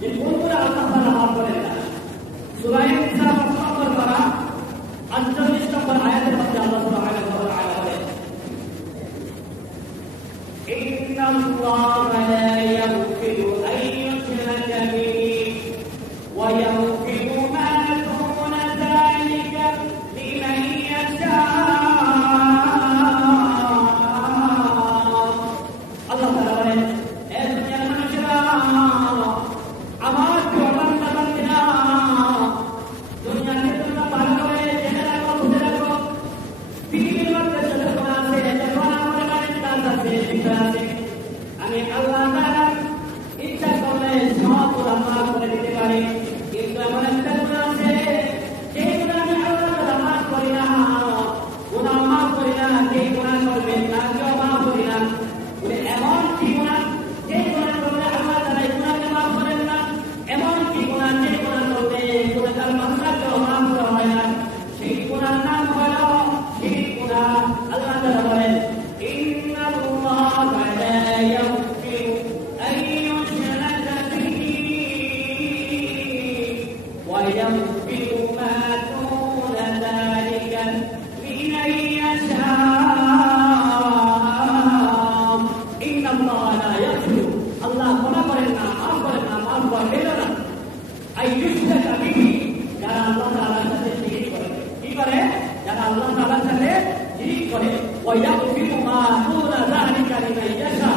যে কোনগুলো আল্লাহ তাআলা মাফ করেন না। সূরা নিসা ৫ নম্বর পারা ৪৮ নম্বর আয়াতের মধ্যে আল্লাহ সুবহানাহু ওয়া তাআলা বলেন, ইন্নাল্লাহা লা ইয়াগফিরু আন ইউশরাকা বিহি ওয়া ইয়াগফিরু মা দুনা যালিকা লিমান ইয়াশা। আল্লাহ তাআলা বলেন, হে দুনিয়ার মানুষেরা, আমার বান্দারা দুনিয়াতে তোমরা ভালো করে জেনে রাখো, বুঝে রাখো, পৃথিবীর মধ্যে যত গুনাহ আছে, যত আমার বাড়ির কাজ আছে, বিচার আছে, আমি আল্লাহ তাআলা ইচ্ছা করলে সব গুনাহ মাফ করে দিতে পারি। কিন্তু এমন একটা গুনাহ আছে, সেই গুনাহ আমি আল্লাহ তাআলা মাফ করি না, গুনাহ মাফ করি না, যে গুনাহ করবে তাকেও মাফ করি না। বলে এমন কি গুনাহ, যে গুনাহ করলে আল্লাহ তাআলা এই গুনাহকে মাফ করেন না, এমন কি গুনাহ, যে গুনাহ করলে গুনাহগার বান্দাকেও মাফ করা হয় না, সেই গুনাহর নাম হলো শিরক গুনাহ। আল্লাহ তাআলা বলেন, ইন্নাল্লাহা লা ইয়াগফিরু আন ইউশরাকা বিহি ওয়া ইয়াগফিরু মা দুনা যালিকা লিমান ইয়াশা। ইন্নাল্লাহা লা ইয়াগফিরু, আল্লাহ ক্ষমা করেন না, মাফ করেন না, মাফ করবেন না, আন ইউশরাকা বিহি, যারা আল্লাহ তাআলার সাথে শিরক করে। কি করে? যারা আল্লাহ তাআলার সাথে শিরক করে। ওয়া ইয়াগফিরু মা দুনা যালিকা লিমান ইয়াশা,